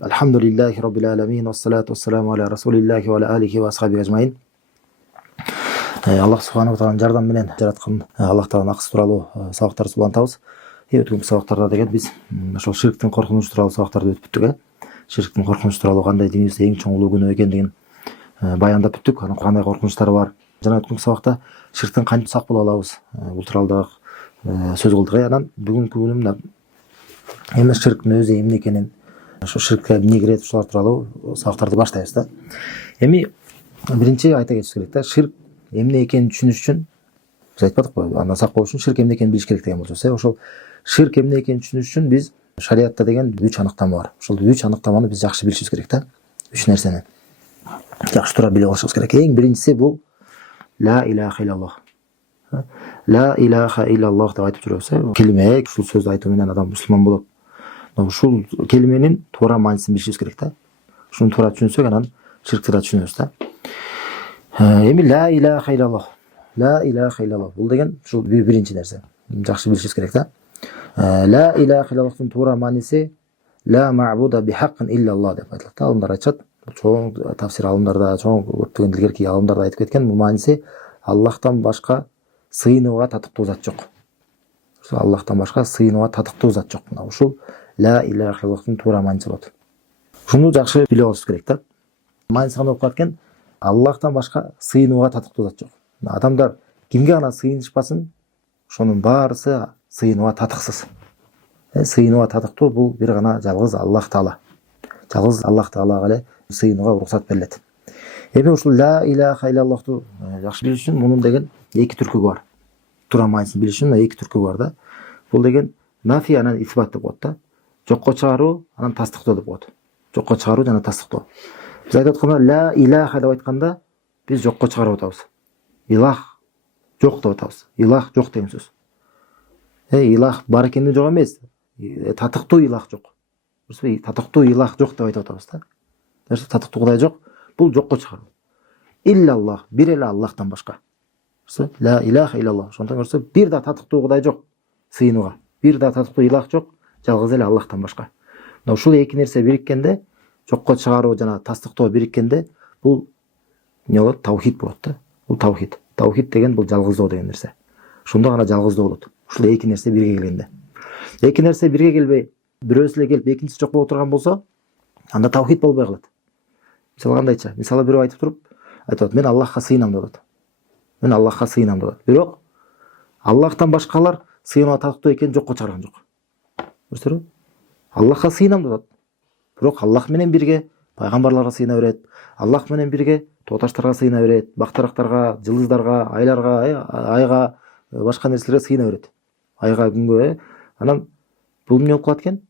Alhamdulillahi Rabbil alamin, wassalatu wassalamu ala rasulillahi wa ala alihi wa ashabihi ajmain. Аллах субханаху тағаланың жардамы менен жараткан Аллах тағаланың акысы тууралуу сабактарды улантабыз. Өткөнкү сабактарда деген биз ошол ширктин коркунучу тууралуу сабактарды өтүп бүттүк. Ширктин коркунучу тууралуу кандай динибизде эң чоң улуу күнөө экендигин баяндап бүттүк. Анан кандай коркунучтары бар. Жана өткөнкү сабакта ширктен кантип сак боло алабыз, бул тууралуу сөз кылдык. Анан бүгүнкү күнү мына эми ширктин өзү эмне экенин, ошо ширкке эмне кирет, ушулар тууралуу сабактарды баштайбыз да. Эми биринчи айта кетиш керек да, ширк эмне экенин түшүнүш үчүн биз айтпадыкпы, андан сак болуш үчүн ширк эмне экенин билиш керек деген болчубуз. Ошол ширк эмне экенин түшүнүш үчүн биз шариатта деген 3 аныктама бар. Ошол 3 аныктаманы биз жакшы билишибиз керек да. 3 нерсени жакшы туура билип алышыбыз керек. Эң биринчиси бул ла илаха иллаллах. Ла илаха иллаллах деп айтып жүрөбүз. Келиме, ушул сөздү айтуу менен адам мусулман болот. Ушул келименин туура маанисин билишибиз керек да. Ушуну туура түшүнсөк, анан ширкти да түшүнөбүз да. Эми ла илаха иллаллах. Ла илаха иллаллах. Бул деген ушул биринчи нерсе. Жакшы билишибиз керек да. Ла илаха иллаллахтын туура мааниси ла ма'буда бихаққин иллаллах деп айтылат. Алымдар айтышат. Чоң тафсир алымдарда, чоң көптөгөн илгерки алымдарда айтып кеткен. Бул мааниси Аллахтан башка сыйынууга татыктуу зат жок. Аллахтан башка сыйынууга татыктуу зат жок. Ушул ла илаха иллаллахтын туура мааниси болот. Ушуну жакшы билип алышыбыз керек да. Мааниси кандай болуп калат экен? Аллахтан башка сыйынууга татыктуу зат жок. Адамдар кимге гана сыйынышпасын, ошонун баарысы сыйынууга татыксыз. Сыйынууга татыктуу бул бир гана жалгыз Аллах Таала. Жалгыз Аллах Таалага эле сыйынууга уруксат берилет. Эми ушул ла илаха иллаллахту жакшы билиш үчүн мунун деген эки түркүгү бар. Туура маанисин билиш үчүн эки түркүгү бар да. Бул деген нафи анан исбат деп коет да. Жокко чыгаруу анан тастыктоо деп коет. Жокко чыгаруу жана тастыктоо. Биз айтып атканда ла илаха деп айтканда биз жокко чыгарып атабыз. Илах жок деп атабыз. Илах жок деген сөз. Илах бар экендиги жок эмес. Татыктуу илах жок. Татыктуу илах жок деп айтып атабыз да. Татыктуу кудай жок. Бул жокко чыгаруу. Иллаллах, бир эле Аллахтан башка. Ла илаха иллаллах. Ошондон көрсө бир да татыктуу кудай жок сыйынууга. Бир да татыктуу илах жок, жалгыз эле Аллахтан башка. Мына ушул эки нерсе бириккенде, жокко чыгаруу жана тастыктоо бириккенде, бул эмне болот? Таухид болот да. Бул таухид. Таухид деген бул жалгыздоо деген нерсе. Ошондо гана жалгыздоо болот. Ушул эки нерсе бирге келгенде. Эки нерсе бирге келбей, бирөөсү эле келип экинчиси жок боло турган болсо, анда таухид болбой калат. Мисалы кандайча? Мисалы бирөө айтып туруп, айтат, мен Аллахка сыйынам деп атат. Мен Аллахка сыйынам деп атат. Бирок Аллахтан башкалар сыйынууга татыктуу экенин жокко чыгарган жок. Көрсөтүрбү? Аллахка сыйынам деп атат. Бирок Аллах менен бирге пайгамбарларга сыйына берет. Аллах менен бирге тооташтарга сыйына берет, бактарактарга, жылдыздарга, айларга, айга, башка нерселерге сыйына берет. Айга, күнгө. Анан бул эмне болуп калат экен?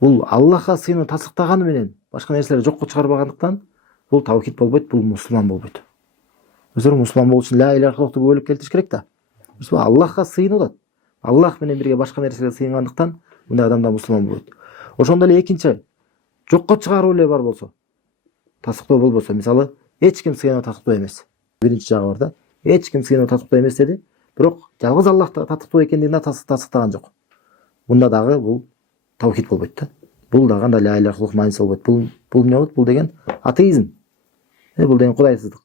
Бул Аллахка сыйынуу тастыктаганы менен башка нерселерди жокко чыгарбагандыктан бул таухид болбойт, бул мусулман болбойт. Өзү мусулман болуш үчүн ла илаха иллаллахты бөлүп келтириш керек да. Аллахка сыйынуулат. Аллах менен бирге башка нерселерге сыйынгандыктан мындай адамдар мусулман болбойт. Ошондой эле экинчи жокко чыгаруу эле бар болсо, тастыктоо болбосо, мисалы, эч ким сыйынууга татыктуу эмес. Биринчи жагы бар да. Эч ким сыйынууга татыктуу эмес деди, бирок жалгыз Аллах татыктуу экендигине тастыктаган жок. Мында дагы бул таухид болбойт да. Бул дагы анда ла илаха иллаллах мааниси болбойт. Бул эмне болот? Бул деген атеизм. Бул деген кудайсыздык.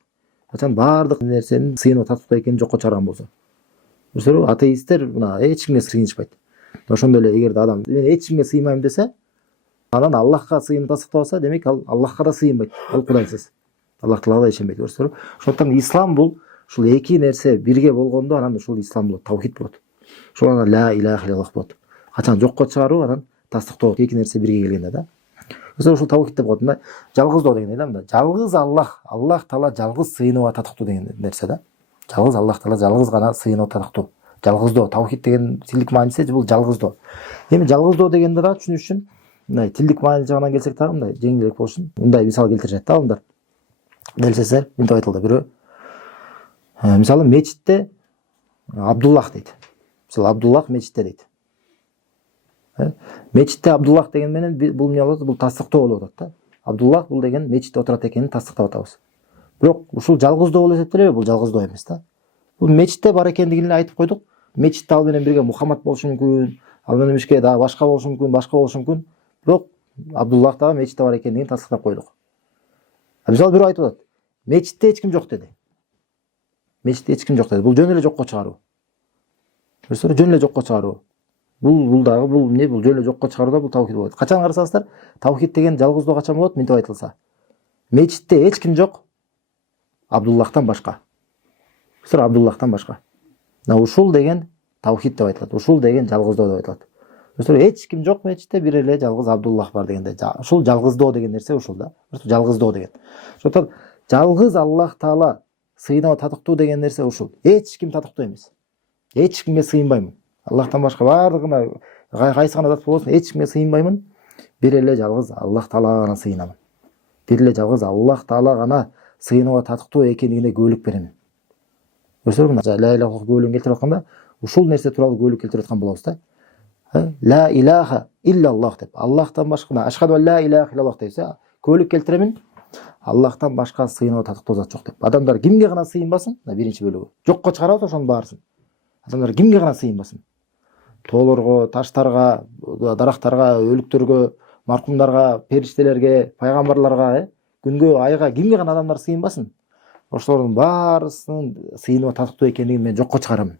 Качан баардык нерсенин сыйынууга татыктуу экенин жокко чыгарган болсо. Көрсөтүрбү? Атеисттер мына эч кимге сыйынышпайт. Ошондой эле эгерде адам мен эч кимге сыймайм десе, анан Аллахка сыйынып тастыктабаса, демек ал Аллахка да сыйынбайт. Ал кудайсыз. Аллах Таалага да ишенбейт. Көрсөтүрбү? Ошондуктан ислам бул ушул эки нерсе бирге болгондо анан ушул ислам болот, таухид болот. Ошол анан ла илаха иллаллах болот. Качан жокко чыгаруу, анан тастыктоо, эки нерсе бирге келгенде да. Ушул таухид деп коет. Мына жалгыздоо деген да, мына жалгыз Аллах Таала жалгыз сыйынууга татыктуу деген нерсе да. Жалгыз Аллах Таала жалгыз гана сыйынууга татыктуу. Жалгыздоо, таухид деген тилдик мааниси бул жалгыздоо. Эми жалгыздоо дегенде да түшүнүш үчүн мындай тилдик маани жагынан келсек дагы мындай жеңилирээк болуш үчүн мындай мисал келтиришет да алымдар. Белсеңиздер, мынтип айтылды. Бирөө мисалы мечитте Абдуллах дейт. Мисалы Абдуллах мечитте дейт. Мечитте Абдуллах деген менен бул эмне болот? Бул тастыктоо болуп атат да. Абдуллах бул деген мечитте отурат экенин тастыктап атабыз. Бирок ушул жалгыздоо болуп эсептелеби? Бул жалгыздоо эмес да. Бул мечитте бар экендигин эле айтып койдук. Мечитте ал менен бирге Мухаммад болушу мүмкүн, ал менен бирге дагы башка болушу мүмкүн, башка болушу мүмкүн. Бирок Абдуллахтагы мечитте бар экендигин тасдыктап койдук. Мисалы бирөө айтып атат, мечитте эч ким жок деди. Мечитте эч ким жок деди. Бул жөн эле жокко чыгаруу. Көрсөңөр, жөн эле жокко чыгаруу. Бул дагы бул жөн эле жокко чыгарууда бул тавхид болот. Качан карасаңыздар, тавхид деген жалгыздоо качан болот? Мынтип айтылса. Мечитте эч ким жок Абдуллахтан башка. Көрсөңөр, Абдуллахтан башка. Ушул деген тавхид деп айтылат. Ушул деген жалгыздоо деп айтылат. Көрсөңөр, эч ким жок мечитте, бир эле жалгыз Абдуллах бар дегенде. Ушул жалгыздоо деген нерсе ушул да. Жалгыздоо деген. Ошондон жалгыз Аллах Таала сыйынып татыктуу деген нерсе ушул. Эч ким татыктуу эмес. Эч кимге сыйынбаймын. Аллахтан башка бардыгына кайсы гана зат болсун, эч кимге сыйынбаймын. Бир эле жалгыз Аллах Таалага гана сыйынамын. Бир эле жалгыз Аллах Таала гана сыйынууга татыктуу экендигине күбөлүк беремин. Көрсөңөр, ла иляха иллаллах күбөлүгүн келтирип атканда ушул нерсе тууралуу күбөлүк келтирип аткан болобуз да. Ла илаха иллаллах деп. Аллахтан башка, ашхаду ла илаха иллаллах дейсе, күбөлүк келтиремин. Аллахтан башка сыйынууга татыктуу зат жок деп. Адамдар кимге гана сыйынбасын? Биринчи бөлүгү. Жокко чыгарабыз ошонун баарысын. Адамдар кимге гана сыйынбасын? Тоолорго, таштарга, дарактарга, өлүктөргө, маркумдарга, периштелерге, пайгамбарларга, күнгө, айга кимге гана адамдар сыйынбасын? Ошолордун баарысынын сыйынууга татыктуу экендигин мен жокко чыгарамын.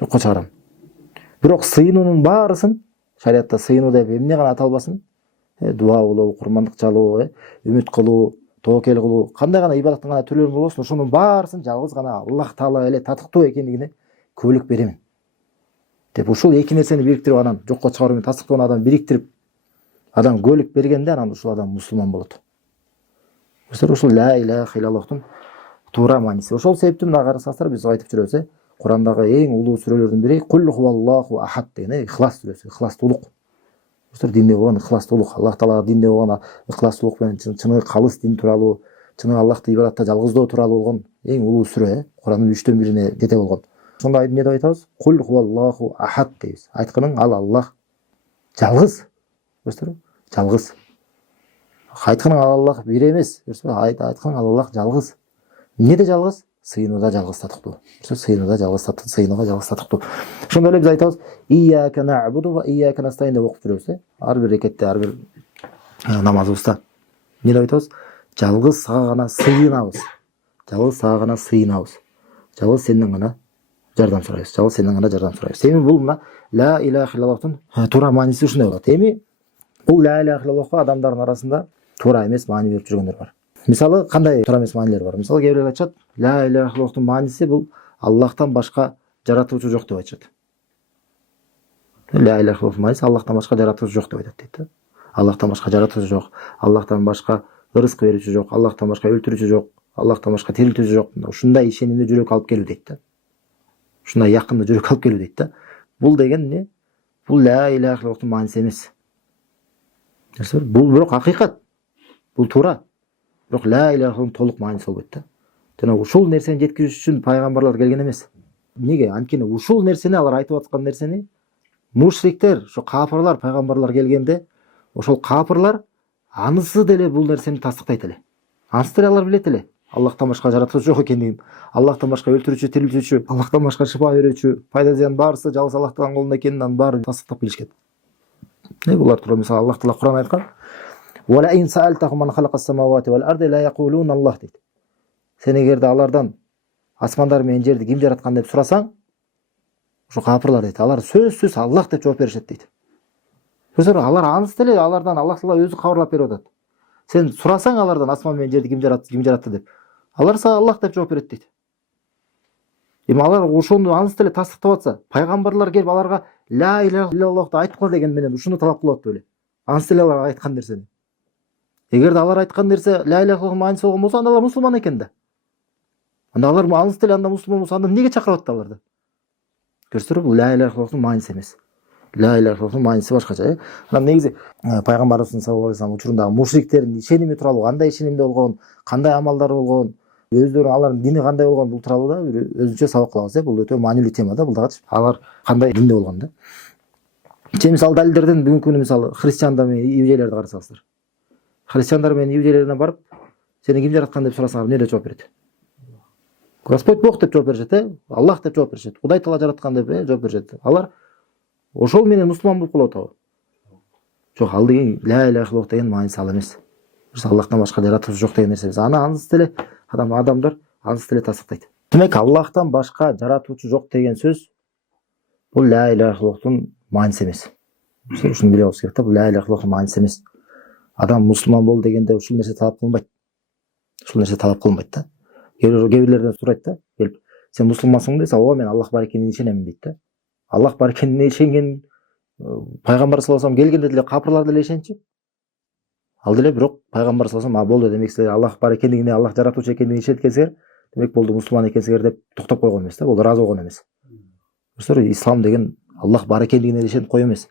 Жокко чыгарам. Бирок сыйынуунун баарысын шариатта сыйынуу деп эмне гана аталбасын? Дуа кылуу, курмандык жалоо, үмүт кылуу, тоокел кылуу, кандай гана ибадаттын гана түрлөрү болсун, ошонун баарысын жалгыз гана Аллах Таала эле татыктуу экендигине күбөлүк беремин деп ушул эки нерсени бириктирип, анан жокко чыгаруу менен тасдыктоонун адам бириктирип, адам күбөлүк бергенде анан ушул адам мусулман болот. Ушул ла иляха иллаллахтын туура мааниси. Ошол себептен мына карасаңыздар, биз айтып жүрөбүз, Курандагы эң улуу сүрөлөрдүн бири Кул хуаллаху ахад деген, ихлас сүрөсү, ихластуулук. Динде болгон ихластуулук, Аллах Таалага динде болгон ихластуулук менен чыныгы калыс дин тууралуу, чыныгы Аллахты ибадатта жалгыздоо тууралуу болгон эң улуу сүрө, Курандын 3төн бирине жете болгон. Сонда эмне деп айтабыз? Кул хуаллаху ахад дейбиз. Айтканың ал Аллах жалгыз. Көрсөңөр, жалгыз. Айтканың ал Аллах бир эмес. Көрсөңөр, айтканың ал Аллах жалгыз. Эмнеде жалгыз? Сыйынууда жалгыз татыктуу. Сыйынууда жалгыз татыктуу, сыйынууга жалгыз татыктуу. Ошондой эле биз айтабыз, ийяка нa'буду ва ийяка настаин деп окуп жүрөбүз. Ар бир рекетте, ар бир намазыбызда эмне деп айтабыз? Жалгыз сага гана сыйынабыз. Жалгыз сага гана сыйынабыз. Жалгыз сенден гана жардам сурайбыз. Жалгыз сенден гана жардам сурайбыз. Эми бул мына ла иляха иллаллахтын туура мааниси ушундай болот. Эми бул ла иляха иллаллахка адамдардын арасында туура эмес маани берип жүргөндөр бар. Мисалы, кандай туура эмес маанилер бар? Мисалы, кээ бирлер айтышат, ла иляха иллаллахтын мааниси бул Аллахтан башка жаратуучу жок деп айтышат. Ла иляха иллаллахтын мааниси Аллахтан башка жаратуучу жок деп айтат дейт. Аллахтан башка жаратуучу жок, Аллахтан башка ырызык берүүчү жок, Аллахтан башка өлтүрүүчү жок, Аллахтан башка тирилтүүчү жок. Ушундай ишенимди жүрөк алып келүү дейт да. Ушундай якынды жүрөк алып келүү дейт да. Бул деген эмне? Бул ла иляха иллаллахтын мааниси эмес. Бул бирок акыйкат. Бул туура. Бирок ла иляха иллаллахтын толук мааниси болбойт да. Жана ушул нерсени жеткизиш үчүн пайгамбарлар келген эмес. Неге? Анткени ушул нерсени, алар айтып аткан нерсени мушриктер, ошо кафырлар пайгамбарлар келгенде, ошол кафырлар анысы деле бул нерсени тасдыктайт эле. Анысы деле алар билет эле. Аллахтан башка жаратуучу жок экендигин, Аллахтан башка өлтүрүүчү, тирилтүүчү, Аллахтан башка шифа берүүчү, пайда зыян баарысы жалгыз Аллахтын колунда экенин анын баарын тасдыктап билишкен. Булар тууралуу мисалы Аллах Таала Куран айткан: "Ва ла ин саалтахум ман халака ас-самавати вал арди ла якулуна Аллах" дейт. Сен эгерде алардан асмандар менен жерди ким жараткан деп сурасаң, ошо кафырлар дейт, алар сөзсүз Аллах деп жооп беришет дейт. Көрсөңөр, алар анысы деле алардан Аллах Таала өзү кабарлап берип атат. Сен сурасаң алардан асман менен жерди ким жаратты деп, алар сага Аллах деп жооп берет дейт. Эми алар ошону анысы деле тасдыктап атса, пайгамбарлар келип аларга ла иляха иллаллахты айткыла деген менен ушуну талап кылып атты беле? Анысы деле алар айткан нерсени. Эгерде алар айткан нерсе ла иляха иллаллахтын мааниси болгон болсо, анда алар мусулман экен да. Анда алар анысы деле анда мусулман болсо, анда эмнеге чакырып атты аларды? Көрсөңөр, бул ла иляха иллаллахтын мааниси эмес. Ла иляха иллаллахтын мааниси башкача. Анан негизи пайгамбарыбыздын саллаллаху алейхи вассалам учурундагы мушриктердин ишеними тууралуу, кандай ишенимде болгон, кандай амалдары болгон, өздөрү алардын дини кандай болгон, бул тууралуу да өзүнчө сабак кылабыз. Бул өтө маанилүү тема да, бул дагы алар кандай динде болгон да. Мисалы далилдерден бүгүнкү күнү мисалы христиандар менен иудейлерди карасаңыздар. Христиандар менен иудейлерден барып, сени ким жараткан деп сурасаңар, эмне деп жооп берет? Господь Бог деп жооп беришет, Аллах деп жооп беришет, Кудай Таала жараткан деп жооп беришет. Алар ошол менен мусулман болуп калып атабы? Жок, ал деген ла иляха иллаллах деген мааниси ал эмес. Аллахтан башка жаратуучу жок деген нерсе. Аны ансыз деле адамдар ансыз деле тастыктайт. Демек, Аллахтан башка жаратуучу жок деген сөз бул ла иляха иллаллахтын мааниси эмес. Ушуну биле алыш керек да, бул ла иляха иллаллахтын мааниси эмес. Адам мусулман бол дегенде ушул нерсе талап кылынбайт. Ушул нерсе талап кылынбайт да. Кээ бирлерден сурайт да, келип, сен мусулмансың десе, ооба мен Аллах бар экенине ишенемин дейт да. Аллах бар экенине ишенген пайгамбар саллаллаху алейхи келгенде деле капырлар деле ишенчү. Ал деле бирок пайгамбар саллаллаху алейхи болду, демек силер Аллах бар экендигине, Аллах жаратуучу экендигине ишеткенсиңер, демек болду мусулман экенсиңер деп токтоп койгон эмес да, бул ыраазы болгон эмес. Ислам деген Аллах бар экендигине ишенип кою эмес.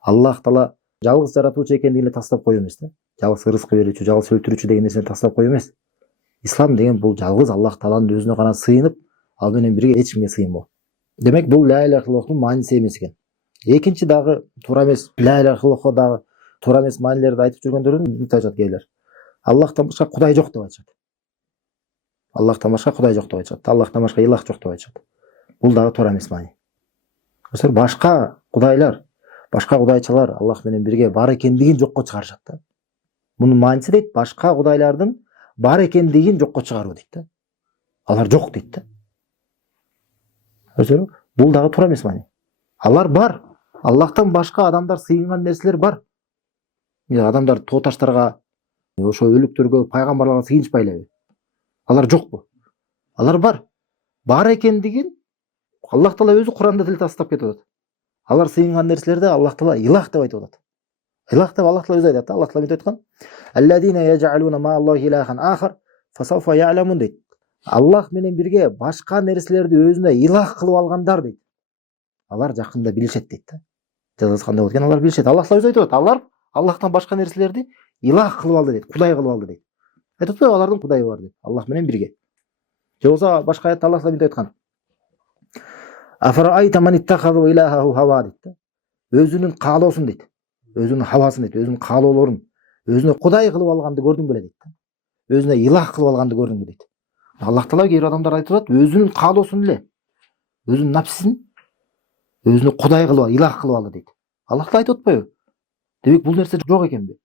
Аллах Таала жалгыз жаратуучу экендигине тастап кою эмес да. Жалгыз рызкы берүүчү, жалгыз өлтүрүүчү деген нерсени тастап кою эмес. Ислам деген бул жалгыз Аллах Тааланын өзүнө гана сыйынып, ал менен бирге эч кимге сыйынбоо. Демек, бул ла иляха иллаллахтын мааниси эмес экен. Экинчи дагы туура эмес, ла иляха иллаллахка дагы туура эмес маанилерди айтып жүргөндөрдүн мынтип айтышат кейлер. Аллахтан башка Кудай жок деп айтышат. Аллахтан башка Кудай жок деп айтышат. Аллахтан башка илах жок деп айтышат. Бул дагы туура эмес маани. Башка кудайлар, башка кудайчалар Аллах менен бирге бар экендигин жокко чыгарышат да. Мунун мааниси дейт, башка кудайлардын бар экендигин жокко чыгаруу дейт да. Алар жок дейт да. Бул дагы туура эмес маани. Алар бар. Аллахтан башка адамдар сыйынган нерселер бар. Адамдар тооташтарга, ошо өлүктөргө, пайгамбарларга сыйынышпай элеби? Алар жокпу? Алар бар. Бар экендигин Аллах Таала өзү Куранда деле тастап кетип атат. Алар сыйынган нерселерди Аллах Таала илах деп айтып атат. Илах деп Аллах Таала өзү айтат. Аллах Таала мынтип айткан: "Алладина яжалуна ма Аллахи илахан ахар фасауфа я'ламун" дейт. Аллах менен бирге башка нерселерди өзүнө илах кылып алгандар дейт. Алар жакында билишет дейт да. Жазасы кандай болот экен, алар билишет. Аллах Таала өзү айтып атат. Алар Аллахтан башка нерселерди илах кылып алды дейт, Кудай кылып алды дейт. Айтып атпайбы, алардын Кудайы бар дейт, Аллах менен бирге. Же болбосо башка аятта Аллах Таала мынтип айткан: "Афараайта ман иттахаза илахаху хава" дейт да. Өзүнүн каалоосун дейт. Өзүнүн хавасын дейт, өзүнүн каалоолорун, өзүнө Кудай кылып алганды көрдүң беле дейт да. Өзүнө илах кылып алганды көрдүңбү дейт. Аллах Таала кээ бир адамдар айтып атат, өзүнүн каалоосун эле, өзүнүн напсисин өзүнө Кудай кылып алды, илах кылып алды дейт. Аллах Таала айтып атпайбы? Демек бул нерсе жок экенби?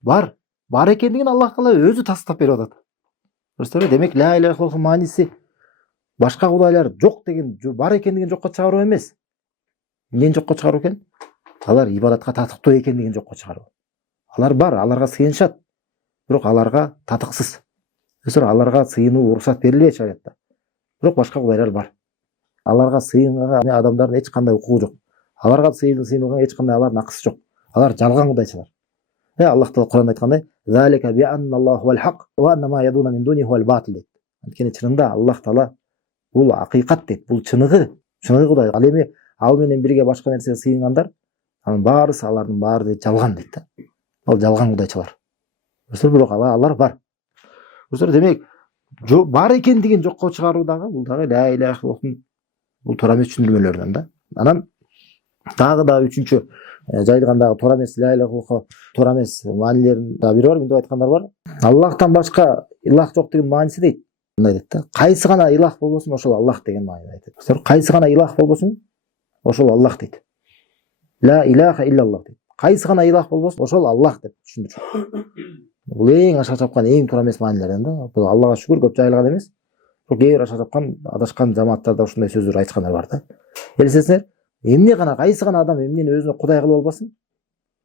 Бар. Бар экендигин Аллах Таала өзү тастап берип атат. Демек, ла иляха иллаллахтын мааниси башка кудайлар жок деген, бар экендигин жокко чыгаруу эмес. Эмнени жокко чыгаруу экен? Алар ибадатка татыктуу экендигин жокко чыгаруу. Алар бар, аларга сыйынышат, бирок аларга татыксыз. Аларга сыйынуу уруксат берилбейт шариатта. Бирок башка кудайлар бар. Аларга сыйынган адамдардын эч кандай укугу жок. Аларга сыйынууга эч кандай алардын акысы жок. Алар жалган кудайчылар. Аллах Таала Куранда айткандай: "Залика би анналлаху вал хак ва анна ма ядуна мин дуни вал батил" дейт. Анткени чынында Аллах Таала бул акыйкат дейт, бул чыныгы Кудай. Ал эми ал менен бирге башка нерсеге сыйынгандар, анын баарысы, алардын баары жалган дейт да. Ал жалган кудайчылар. Бирок алар бар. Демек, бар экендигин жокко чыгаруу дагы, бул дагы ла иляха иллаллахтын бул туура эмес түшүндүрмөлөрүнөн да. Анан дагы үчүнчү жайылгандагы туура эмес, ла иляха иллаллахка туура эмес маанилеринин дагы бири бар, мынтип айткандар бар. Аллахтан башка илах жок деген мааниси дейт. Мындай дейт да: кайсы гана илах болбосун, ошол Аллах деген маанини айтат. Кайсы гана илах болбосун, ошол Аллах дейт. Ла илаха иллаллах дейт. Кайсы гана илах болбосун, ошол Аллах деп түшүндүрүшөт. Бул эң ашка чапкан, эң туура эмес маанилерден да. Бул Аллага шүгүр көп жайылган эмес. Бирок кээ бир ашка чапкан, адашкан жамааттарда ушундай сөздөр айткандар бар да. Элестетсеңер, эмне гана, кайсы гана адам эмнени өзүнө Кудай кылып албасын,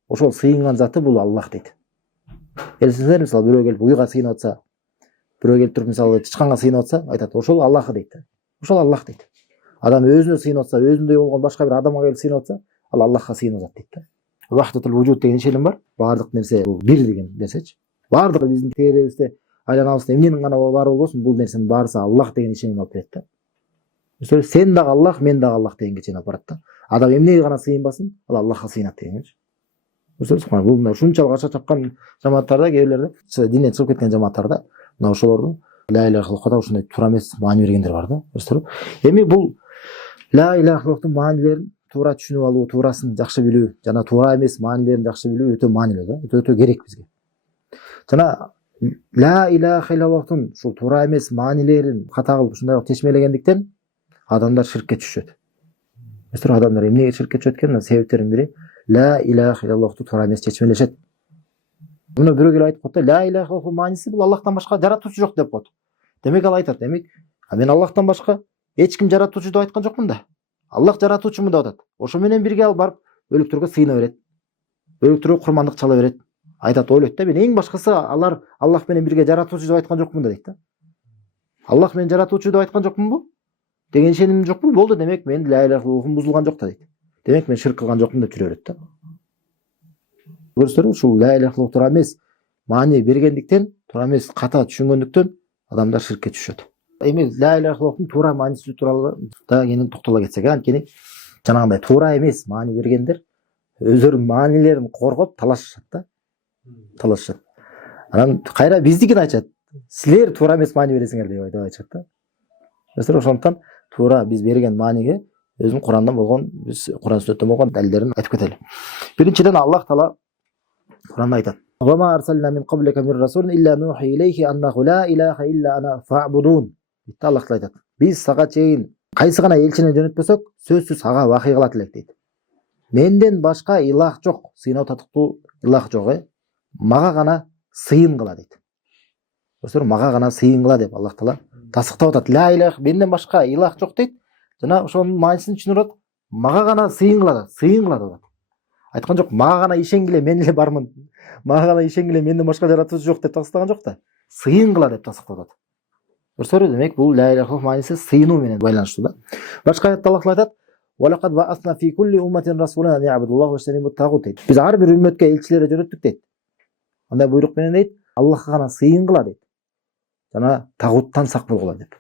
ошол сыйынган заты бул Аллах дейт. Элестетсеңер, мисалы бирөө келип уйга сыйынып атса, бирөө келип туруп мисалы чычканга сыйынып атса, айтат: "Ошол Аллах" дейт да. Ошол Аллах дейт. Адам өзүнө сыйынып атса, өзүндөй болгон башка бир адамга келип сыйынып атса, ал Аллахка сыйынып атат дейт да. Вахдатул вужуд деген ишеним бар. Баардык нерсе бул бир деген нерсечи. Баардыгы биздин тегеребизде, айланабызда эмненин гана бар болбосун, бул нерсенин баарысы Аллах деген ишеним алып келет да. Сен дагы Аллах, мен дагы Аллах дегенге чейин алып барат да. Адам эмнеге гана сыйынбасын, ал Аллахка сыйынат дегенчи. Бул мына ушунчалык ашка чапкан жамааттарда, кээ бирлерде динден чыгып кеткен жамааттарда, мына ошолордун ла иляха иллаллахка ушундай туура эмес маани бергендер бар да. Эми бул ла иляха иллаллахтын маанилерин туура түшүнүп алуу, туурасын жакшы билүү жана туура эмес маанилерин жакшы билүү өтө маанилүү да, өтө керек бизге. Жана ла иляха иллаллахтын ушул туура эмес маанилерин ката кылып ушундай чечмелегендиктен адамдар ширкке түшөт. Адамдар эмнеге ширкке түшөт экен? Себептердин бири ла илаха иллаллахты туура эмес чечмелешет. Мына бирөө келип айтып коет да, ла илаха иллаллахтын мааниси бул Аллахтан башка жаратуучу жок деп коет. Демек ал айтат, демек мен Аллахтан башка эч ким жаратуучу деп айткан жокмун да. Аллах жаратуучумун деп атат. Ошо менен бирге ал барып өлүктөргө сыйына берет. Өлүктөргө курмандык чала берет. Айтат, ойлойт да, мен эң башкысы алар Аллах менен бирге жаратуучу деп айткан жокмун дейт да. Аллах менен жаратуучу деп айткан жокмунбу? Деген ишеним жокмун? Болду, демек мен ла илаха иллаллахым бузулган жок да дейт. Демек мен ширк кылган жокмун деп жүрө берет да. Көрсөтөрбү, ушул ла илаха иллаллах туура эмес маани бергендиктен, туура эмес ката түшүнгөндүктөн адамдар ширкке түшөт. Эми ла илаха иллаллахтын туура мааниси тууралуу да кенен токтоло кетсек, анткени жанагындай туура эмес маани бергендер өздөрүнүн маанилерин коргоп талашышат да. Талашышат. Анан кайра биздикин айтышат. Силер туура эмес маани бересиңер деп айтышат да. Ошондуктан туура биз берген мааниге өзүнүн Курандан болгон, биз Куран сүннөттөн болгон далилдерин айтып кетели. Биринчиден Аллах Таала Куранда айтат: "Ва ма арсална мин qablika мин расулин илля нухи илейхи аннаху ла илаха илля ана фа'будун." Дейт Аллах Таала айтат. Биз сага чейин кайсы гана элчини жөнөтпөсөк, сөзсүз ага вахый кылат элек дейт. Менден башка илах жок, сыйынуу татыктуу илах жок, мага гана сыйынгыла дейт. Мага гана сыйынгыла деп Аллах Таала тасыктап атат. Ла илах, менден башка илах жок дейт. Жана ошонун маанисин түшүнүп атат. Мага гана сыйынгыла деп атат. Айткан жок, мага гана ишенгиле, мен эле бармын. Мага гана ишенгиле, менден башка жаратуучу жок деп тасыктаган жок да. Сыйынгыла деп тасыктап атат. Көрсөңөр, демек бул ла илаха мааниси сыйынуу менен байланыштуу да. Башка аятта Аллах айтат: "Валакад баасна фи кулли умматин расулан я'будуллаха ва яжтанибут тагут" дейт. Биз ар бир үммөткө элчилерди жөнөттүк дейт. Андай буйрук менен дейт, Аллахка гана сыйынгыла дейт. Жана тагуттан сак болгула деп.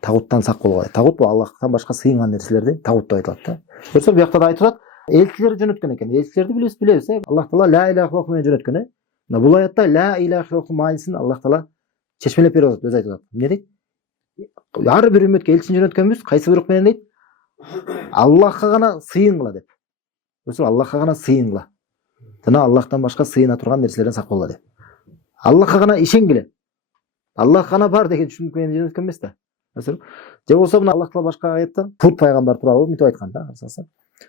Тагуттан сак болгула. Тагут бул Аллахтан башка сыйынган нерселерди тагут деп айтылат да. Көрсөңөр, биякта да айтып атат, элчилер жөнөткөн экен. Элчилерди билебиз, Аллах Таала ла илаха иллаллах менен жөнөткөн. Мына бул аятта ла илаха иллаллах маанисин Аллах Таала чечмелеп берип атат, өзү айтып атат. Эмне дейт? Ар бир үммөткө элчин жөнөткөнбүз, кайсы буйрук менен дейт? Аллахка гана сыйынгыла деп. Көрсөңөр, Аллахка гана сыйынгыла. Жана Аллахтан башка сыйына турган нерселерден сак болгула деп. Аллахка гана ишенгиле. Аллах гана бар деген түшүнүк менен жөнөткөн эмес да. Же болсо мына Аллах Таала башка аятта Худ пайгамбар тууралуу мынтип айткан да.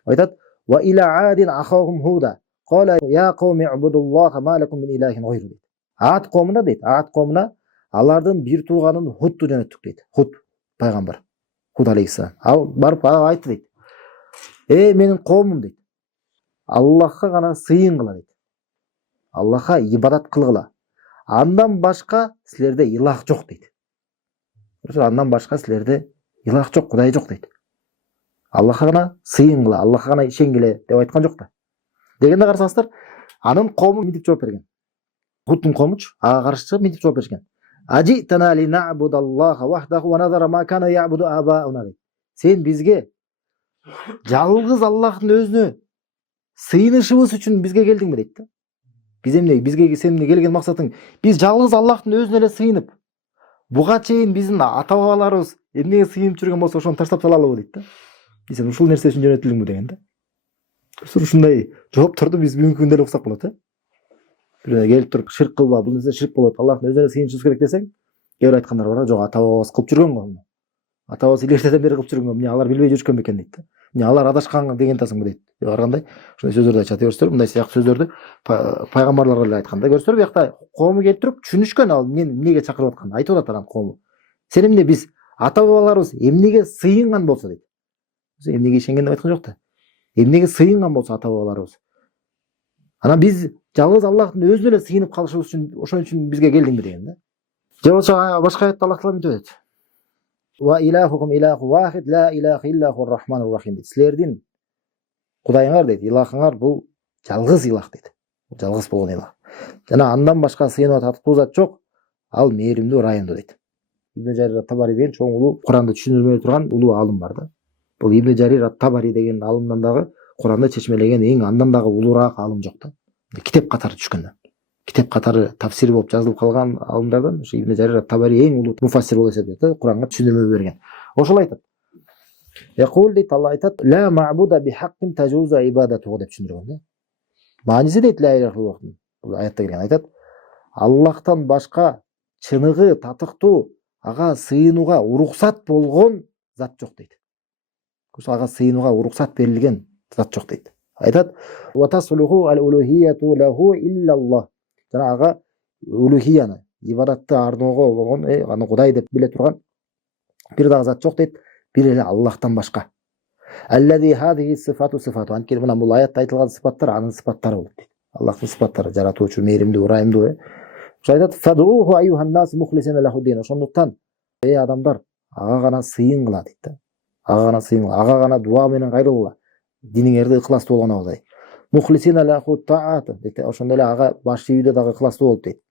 Айтат: "Ва иля адин ахахум худа, qala ya qawmi ibudulloha ma lakum min ilahin ghayru." Ат коомуна дейт, Ат коомуна алардын бир тууганын Худту жөнөттүк дейт. Худ пайгамбар, Худ алейхиссалам. Ал барып айтты дейт: менин коомум дейт, Аллахка гана сыйынгыла дейт. Аллахка ибадат кылгыла. Андан башка силерде илах жок дейт. Андан башка силерде илах жок, Кудай жок дейт. Аллахка гана сыйынгыла, Аллахка гана ишенгиле деп айткан жок да. Дегенде карасаңыздар, анын коому мынтип жооп берген. Худтун коомучу ага каршы чыгып мынтип жооп беришкен: "Ажитана ли нa'будаллаха вахдаху ва назара ма кана я'буду абауна" дейт. Сен бизге жалгыз Аллахтын өзүнө сыйынышыбыз үчүн бизге келдиңби дейт да. Биз эмне, бизге сенин келген максатың, биз жалгыз Аллахтын өзүнө эле сыйынып, буга чейин биздин ата бабаларыбыз эмнеге сыйынып жүргөн болсо ошону таштап салалыбы дейт да. Сен ушул нерсе үчүн жөнөтүлдүңбү деген да. Ушундай жоопторду биз бүгүнкү күндө эле уксак болот. Бирөө келип туруп ширк кылба, бул нерсе ширк болот, Аллахтын өзүнө сыйынышыбыз керек десең, кээ бир айткандар бар, жок, ата бабабыз кылып жүргөн го. Ата бабабыз илгертеден бери кылып жүргөн го, эмне алар билбей жүрүшкөн бекен дейт да. Эмне алар адашкан деген тасыңбы дейт. Ар кандай ушундай сөздөрдү айтышат, көрсөтөр, мындай сыяктуу сөздөрдү пайгамбарларга эле айткан да. Көрсөтөр, биякта коому келип туруп түшүнүшкөн, ал эмнеге чакырып атканын айтып атат анан коому. Сен эмне, биз ата бабаларыбыз эмнеге сыйынган болсо дейт. Эмнеге ишенген деп айткан жок да. Эмнеге сыйынган болсо ата бабаларыбыз. Анан биз жалгыз Аллахтын өзүнө эле сыйынып калышыбыз үчүн, ошон үчүн бизге келдиңби деген да. Же болсо башка аятта Аллах Таала мынтип айтат: "Ва илахукум илаху вахид ла илаха илля хур рахманур рахим" дейт. Силердин Кудайыңар дейт, илахыңар бул жалгыз илах дейт. Жалгыз болгон илах. Жана андан башка сыйынып татыктуу зат жок, ал мээримдүү, ырайымдуу дейт. Ибн Жарир ат-Табари деген чоң улуу Куранды түшүндүрмөй турган улуу алым бар да. Бул Ибн Жарир ат-Табари деген алымдан дагы Куранды чечмелеген эң андан дагы улуураак алым жок да. Китеп катары түшкөндөн. Китеп катары тафсир болуп жазылып калган алымдардан ошо Ибн Жарир ат-Табари эң улуу муфассир болуп эсептелет да, Куранга түшүндүрмө берген. Ошол айтат. Якул дейт, Алла айтат: "Ла ма'буда би хаккин тажуза ибадату" деп түшүндүргөн да. Мааниси дейт ла илаха иллаллахтын. Бул аятта келген айтат: Аллахтан башка чыныгы, татыктуу, ага сыйынууга уруксат болгон зат жок дейт. Ага сыйынууга уруксат берилген зат жок дейт. Айтат: "Ва тасluhu al-uluhiyatu lahu illa Allah." Жанагы улухияны, ибадатты арноого болгон, аны Кудай деп биле турган бир дагы зат жок дейт, бир эле Аллахтан башка. Аллади хадиhi сифату сифату. Анткени мына бул аятта айтылган сыпаттар анын сыпаттары болот дейт. Аллахтын сыпаттары, жаратуучу, мээримдүү, ырайымдуу. Ошо айтат: "Фадууху айюхан нас мухлисина лаху дин." Ошондуктан адамдар ага гана сыйын кыла дейт да. Ага гана сыйын кыла, ага гана дуа менен кайрылгыла. Диниңерди ыхластуу болгон абдай. Мухлисина лаху таат дейт. Ошондой эле ага баш ийүүдө дагы ыхластуу болуп дейт.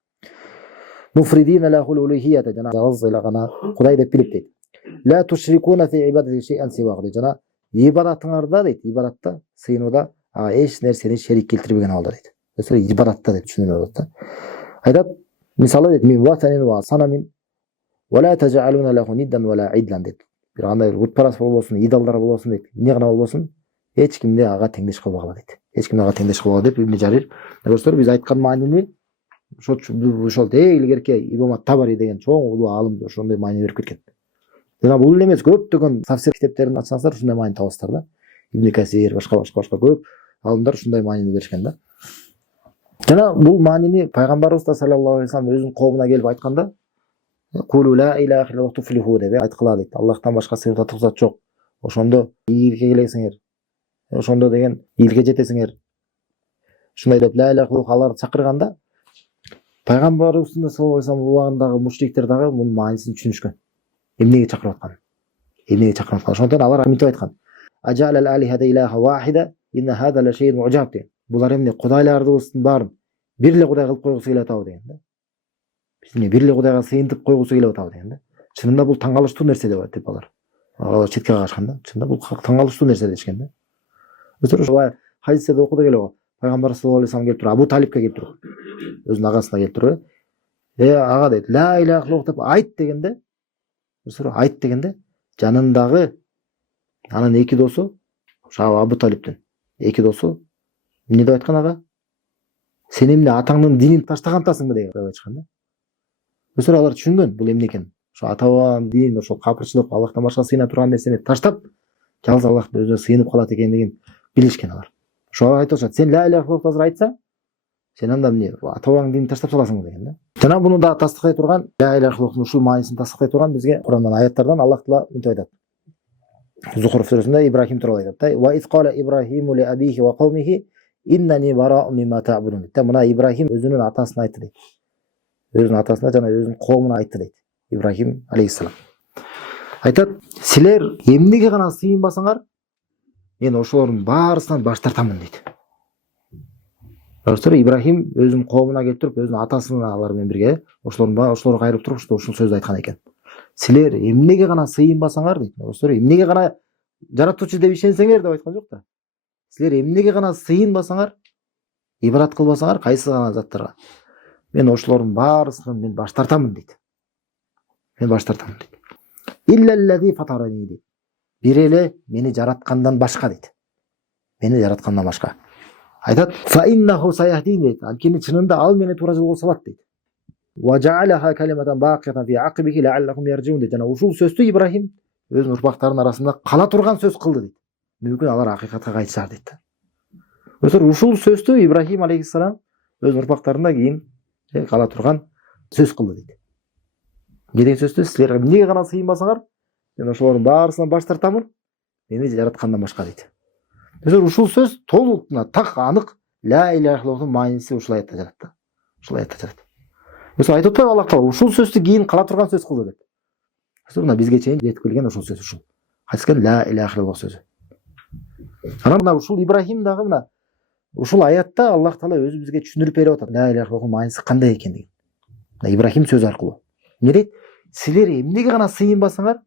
Муфридина лаху улухията, жана жалгыз эле гана Кудай деп билип дейт. Ла тушрикуна фи ибадати шей'ан сивагы дейт. Жана ибадатыңарда дейт, ибадатта, сыйынууда ага эч нерсени шерик келтирбеген абалда дейт. Өсө ибадатта деп түшүнүлөт болот да. Айтат: "Мисалы дейт, мин ватанин ва санамин ва ла тажалуна лаху ниддан ва ла идлан" дейт. Бир кандай бутпарас болбосун, идалдар болбосун дейт. Эмне гана болбосун, эч кимди ага теңдеш кылбагыла дейт. Эч кимди ага теңдеш кылбагыла деп Ибн Жарир. Достор, биз айткан маанини ошол илгерки Имам Табари деген чоң улуу аалым ошондой маани берип кеткен. Жана бул эле эмес, көптөгөн тафсир китептерин ачсаңыздар ушундай маани табасыздар да. Ибн Касир, башка көп аалымдар ушундай маанини беришкен да. Жана бул маанини пайгамбарыбыз да саллаллаху алейхи вассалам өзүнүн коомуна келип айтканда: "Кулу ла илаха иллаллаху туфлиху" деп айткыла дейт. Аллахтан башка сыйынтаттык зат жок. Ошондо ийгиликке келесиңер. Ошондо деген ийгиликке жетесиңер. Ушундай деп ла илаха иллаллаху аларды чакырганда пайгамбарыбыздын саллаллаху алейхи вассалам убагындагы мушриктер дагы мунун маанисин түшүнүшкөн. Эмнеге чакырып аткан? Эмнеге чакырып аткан? Ошондон алар мынтип айткан: "Ажалал алихата илаха вахида, инна хада ла шей'ун уджаб" деген. Булар эмне кудайлардыбыздын баарын бир эле Кудай кылып койгусу келип атабы деген да. Биз эмне бир эле Кудайга сыйынтып койгусу келип атабы деген да. Чынында бул таң калыштуу нерсе деп алар. Алар четке кагышкан да. Чынында бул таң калыштуу нерсе дешкен да. Ошо хадисте окудук эле го. Пайгамбар саллаллаху алейхи вассалам келип туруп, Абу Талипке келип туруп, өзүнүн агасына келип туруп, ага дейт, ла илаха иллаллах деп айт дегенде, айт дегенде, жанындагы анын эки досу, ошо Абу Талиптин эки досу эмне деп айткан ага? Сен эмне атаңдын динин таштагантасыңбы деп айткан да. Ошо алар түшүнгөн бул эмне экенин. Ошо ата бабанын динин, ошо капырчылык, Аллахтан башка сыйына турган нерсени таштап, жалгыз Аллахтын өзүнө сыйынып калат экендигин билишкен алар. Ошо айтышат, сен ла илаха иллаллах азыр айтсаң, сен анда эмне ата бабаңдын динин таштап саласың деген да. Жана буну да тастыктай турган, ла илаха иллаллахтын ушул маанисин тастыктай турган бизге Курандан аяттардан Аллах Таала мынтип айтат. Зухруф сүрөсүндө Ибрахим тууралуу айтат. Ва из кала Ибрахиму ли абихи ва кавмихи иннани бараун мимма та'будун. Мына Ибрахим өзүнүн атасына айтты дейт. Өзүнүн атасына жана өзүнүн коомуна айтты дейт. Ибрахим алейхиссалам. Айтат: "Силер эмнеге гана сыйынбасаңар, мен ошолордун баарысынан баш тартамын" дейт. Достор, Ибрахим өзүнүн коомуна келип туруп, өзүнүн атасына алар менен бирге ошолорду кайрып туруп ушул сөздү айткан экен. Силер эмнеге гана сыйынбасаңар дейт. Достор, эмнеге гана жаратуучу деп ишенсеңер деп айткан жок да. Силер эмнеге гана сыйынбасаңар, ибадат кылбасаңар, кайсы гана заттарга, мен ошолордун баарысынан мен баш тартамын дейт. Мен баш тартамын дейт. Иллаллази фатарани дейт. Бир эле мени жараткандан башка дейт. Мени жараткандан башка. Айтат: "Фа иннаху саяхдин" дейт. Анткени чынында ал мени туура жолго салат дейт. "Ва жа'алаха калиматан бaqiyatan fi aqbihi la'allahum yarji'un" дейт. Жана ушул сөздү Ибрахим өзүнүн урпактарынын арасында кала турган сөз кылды дейт. Мүмкүн алар акыйкатка кайтышар дейт. Ушул сөздү Ибрахим алейхиссалам өзүнүн урпактарында кийин кала турган сөз кылды дейт. Эмне деген сөздү? Силер эмнеге гана сыйынбасаңар, мен ошолордун баарысынан баш тартамын, мени жараткандан башка дейт. Ушул сөз толук так анык ла илаха иллаллахтын мааниси ушул аятта жатат да. Ушул аятта жатат. Айтып атпайбы Аллах Таала ушул сөздү кийин кала турган сөз кылды деп. Мына бизге чейин жетип келген ушул сөз ушул. Айтылган ла илаха иллаллах сөзү. Анан мына ушул Ибрахим дагы мына ушул аятта Аллах Таала өзү бизге түшүндүрүп берип атат. Ла илаха иллаллахтын мааниси кандай экендигин. Ибрахим сөзү аркылуу. Эмне дейт? Силер эмнеге гана сыйынбасаңар,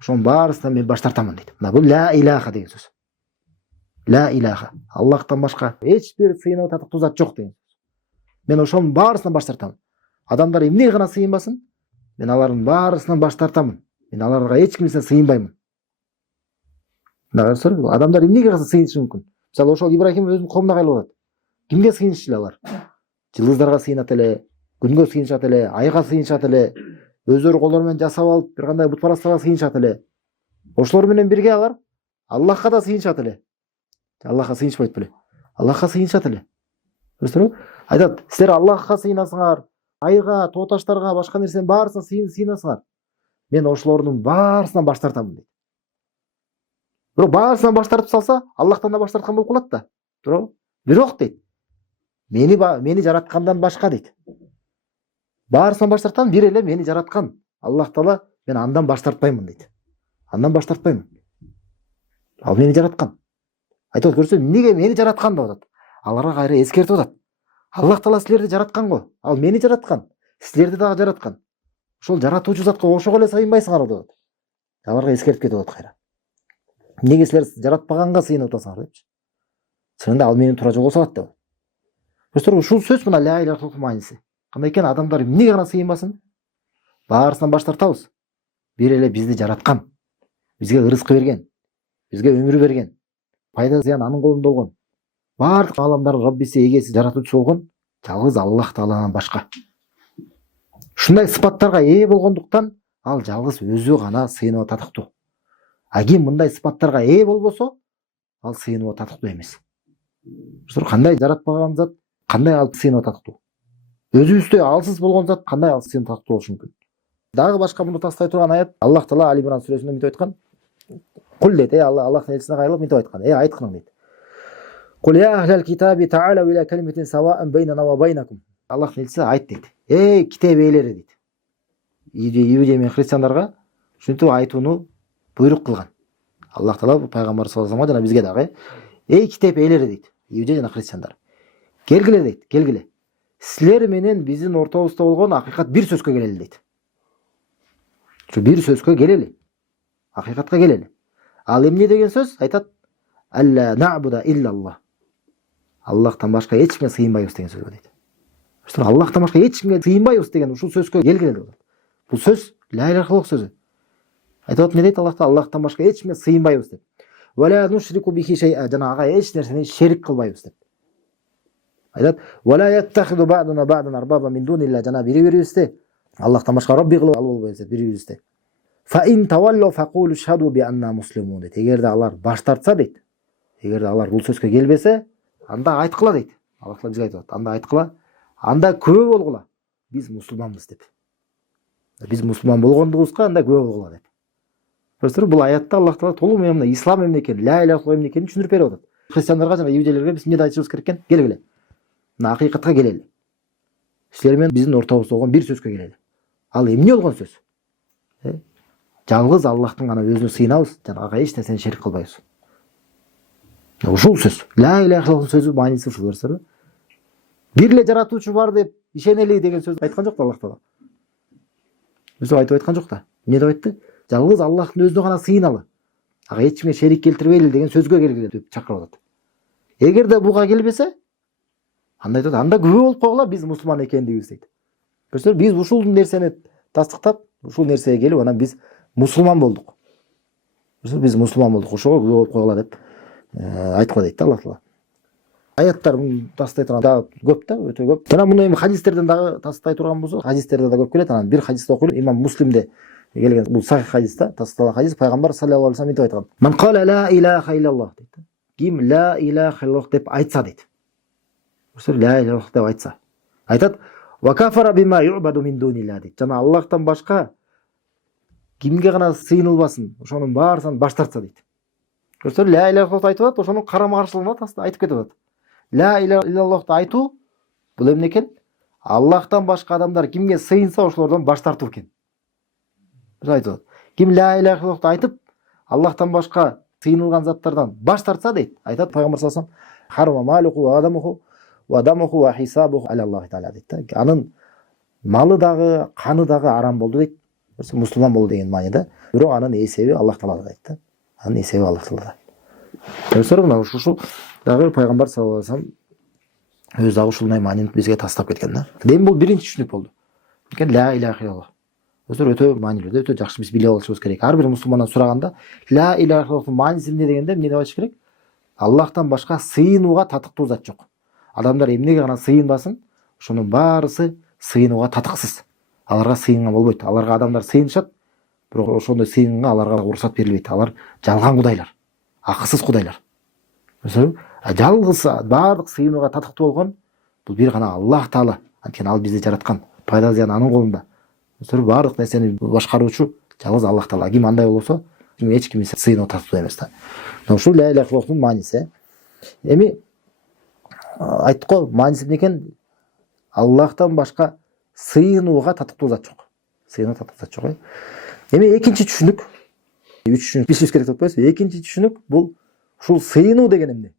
ошонун баарысынан мен баш тартамын дейт. Мына бул ла илаха деген сөз. Ла илаха. Аллахтан башка эч бир сыйынып татыктуу зат жок деген. Мен ошонун баарысынан баш тартамын. Адамдар эмнеге гана сыйынбасын, мен алардын баарысынан баш тартамын. Мен аларга эч кимсине сыйынбаймын. Адамдар эмнеге гана сыйынышы мүмкүн? Мисалы ошол Ибрахим өзүнүн коомуна кайрылып атат. Кимге сыйынышчу алар? Жылдыздарга сыйынат эле, күнгө сыйынышат эле, айга сыйынышат эле, өздөрү колдору менен жасап алып бир кандай бутпарастарга сыйынышат эле. Ошолор менен бирге алар Аллахка да сыйынышат эле. Аллахқа сыйынышпайт беле. Аллахқа сыйынышат эле. Көрдүңүзбү? Айтат, силер Аллахқа сыйынасыңар, айга, тооташтарга, башка нерсенин баарысына сыйынасыңар. Мен ошолордун баарысынан баш тартамын дейт. Бирок баарысынан баш тартып салса, Аллахтан да баш тарткан болуп калат да. Туурабы? Бирок дейт, мени жараткандан башка дейт. Баарысынан баш тарткан бир эле мени жараткан Аллах Таала, мен андан баш тартпаймын дейт. Андан баш тартпаймын. Ал мени жараткан. Айтып көрсө, эмнеге мени жараткан деп атат. Аларга кайра эскертип атат. Аллах Таала силерди жараткан го. Ал мени жараткан. Силерди дагы жараткан. Ошол жаратуучу затка ошого эле сыйынбайсыңар деп атат. Аларга эскертип кетип атат кайра. Эмнеге силер жаратпаганга сыйынып атасыңар депчи. Чынында ал менин туура жолго салат деп. Достор, ушул сөз мына ла иляха иллаллахтын мааниси. Кандай экен, адамдар эмнеге гана сыйынбасын? Баарысынан баш тартабыз. Бир эле бизди жараткан. Бизге ырыскы берген. Бизге өмүр берген. Пайда зыян анын колунда болгон. Бардык аламдардын Раббиси, эгеси, жаратуучусу болгон жалгыз Аллах Тааладан башка. Ушундай сыпаттарга ээ болгондуктан ал жалгыз өзү гана сыйынууга татыктуу. А ким мындай сыпаттарга ээ болбосо, ал сыйынууга татыктуу эмес. Кандай жаратпаган зат, кандай ал сыйынууга татыктуу? Өзүбүздө алсыз болгон зат кандай ал сыйынууга татыктуу болушу мүмкүн? Дагы башка муну тастай турган аят, Аллах Таала Али Имран сүрөсүндө мынтип айткан. Кул дейт, Аллахтын элчисине кайрылып мынтип айткан. Айткын дейт. Кул я ахлал китаби таалау иля калиматин саваан байнана ва байнакум. Аллахтын элчиси айт дейт. Китеп ээлери дейт. Иудей менен христиандарга ушинтип айтууну буйрук кылган. Аллах Таала пайгамбар саллаллаху алейхи ва саллам жана бизге дагы китеп ээлери дейт. Иудей жана христиандар. Келгиле дейт, келгиле. Силер менен биздин ортобузда болгон акыйкат бир сөзгө келели дейт. Şu bir sözgө келели. Акыйкатка келели. Ал эмне деген сөз? Айтат: Алла нa'буда иллаллах. Аллахтан башка эч кимге сыйынбайбыз деген сөз дейт. Ошто Аллахтан башка эч кимге сыйынбайбыз деген ушул сөзгө келгиле деп. Бул сөз ла иляха иллаллах сөзү. Айтат эмне дейт Аллахта? Аллахтан башка эч кимге сыйынбайбыз деп. Ва ла нушрику бихи шай'a. Жана ага эч нерсени шерик кылбайбыз деп. Айтат: Ва ла яттахиду бa'дуна бa'дан арбаба мин дунилlah. Жана бири-бирибизди Аллахтан башка Рабби кылып алып албайбыз деп бири-бирибизди. Fa in tawallu faqulu shhadu bi anna muslimun дейт. Эгерде алар баш тартса дейт. Эгерде алар бул сөзгө келбесе, анда айткыла дейт. Аллах Таала бизге айтып атат. Анда айткыла, анда күбө болгула. Биз мусулманбыз деп. Биз мусулман болгондугубузга анда күбө болгула деп. Көрсөңүздөр, бул аятта Аллах Таала толук менен ислам эмне экенин, ла иляха иллаллах эмне экенин түшүндүрүп берип атат. Христиандарга жана иудейлерге биз эмне айтышыбыз керек экен? Келгиле. Мына акыйкатка келели. Силер менен биздин ортобузда болгон бир сөзгө келели. Ал эмне болгон сөз? Жалгыз Аллахтын гана өзүнө сыйынабыз, жана ага эч нерсени шерик кылбайбыз. Ушул сөз, ла иляха иллаллах сөзү мааниси ушул, көрсөңүздөр. Бир эле жаратуучу бар деп ишенели деген сөз айткан жок да Аллах Таала. Өзү айтып айткан жок да. Эмне деп айтты? Жалгыз Аллахтын өзүнө гана сыйыналы. Ага эч кимге шерик келтирбейли деген сөзгө келгиле деп чакырып атат. Эгерде буга келбесе, анда айтат, анда күбө болуп койгула, биз мусулман экендигибиз дейт. Көрсөңүздөр, биз ушул нерсени тастыктап, ушул нерсеге келип, анан биз мусулман болдук. Биз мусулман болдук, ошого күбө болуп койгула деп айткыла дейт Аллах Таала. Аяттар тастай турган дагы көп да, өтө көп. Жана муну эми хадистерден дагы тастай турган болсо, хадистерде да көп келет. Анан бир хадисте окуйлу, Имам Муслимде келген бул сахих хадиста, тасталган хадис, пайгамбар саллаллаху алейхи ва саллям айтып айткан: "Ман кала ла иляха иллаллах" дейт. Ким ла иляха иллаллах деп айтса дейт. Ошо ла иляха деп айтса. Айтат: "Ва кафара бима ю'баду мин дунилlah" дейт. Жана Аллахтан башка кимге гана сыйынылбасын, ошонун баарысынан баш тартса дейт. Көрсөңүздөр, ла иляха иллаллах айтып атат, ошонун карама каршылыгына айтып кетип атат. Ла иляха иллаллахты айтуу бул эмне экен? Аллахтан башка адамдар кимге сыйынса, ошолордон баш тартуу экен. Айтып атат. Ким ла иляха иллаллахты айтып, Аллахтан башка сыйынылган заттардан баш тартса дейт. Айтат пайгамбар саллаллаху алейхи ва саллям: "Харама малуху ва адамуху ва хисабуху аля Аллахи таала" дейт. Анын малы дагы, каны дагы арам болду дейт. Мусулман болду деген мааниде. Бирок анын эсеби Аллах Таалада дейт да. Анын эсеби Аллах Таалада. Көрсөңүздөр, мына ушул дагы пайгамбар саллаллаху алейхи ва саллям өзү дагы ушундай маанини бизге тастап кеткен да. Эми бул биринчи түшүнүк болду. Ла иляха иллаллах. Өздөр өтө маанилүү, өтө жакшы биз билип алышыбыз керек. Ар бир мусулмандан сураганда ла иляха иллаллахтын мааниси эмне дегенде эмне деп айтыш керек? Аллахтан башка сыйынууга татыктуу зат жок. Адамдар эмнеге гана сыйынбасын, ошонун баарысы сыйынууга татыксыз. Аларга сыйынган болбойт. Аларга адамдар сыйынышат, бирок ошондой сыйынганга аларга уруксат берилбейт. Алар жалган кудайлар, акысыз кудайлар. жалгыз баардык сыйынууга татыктуу болгон бул бир гана Аллах Таала. Анткени ал бизди жараткан. Пайда зыян анын колунда. Баардык нерсени башкаруучу жалгыз Аллах Таала. Ким андай болсо, эч ким сыйынууга татыктуу эмес да. Ушул ла иляха иллаллахтын мааниси. Эми айттык го, мааниси эмне экен? Аллахтан башка сыйынууга татыктуу зат жок. Сыйынууга татыктуу зат жок. Эми экинчи түшүнүк, үч түшүнүк билишибиз керек деп коебуз. Экинчи түшүнүк бул ушул сыйынуу деген эмне?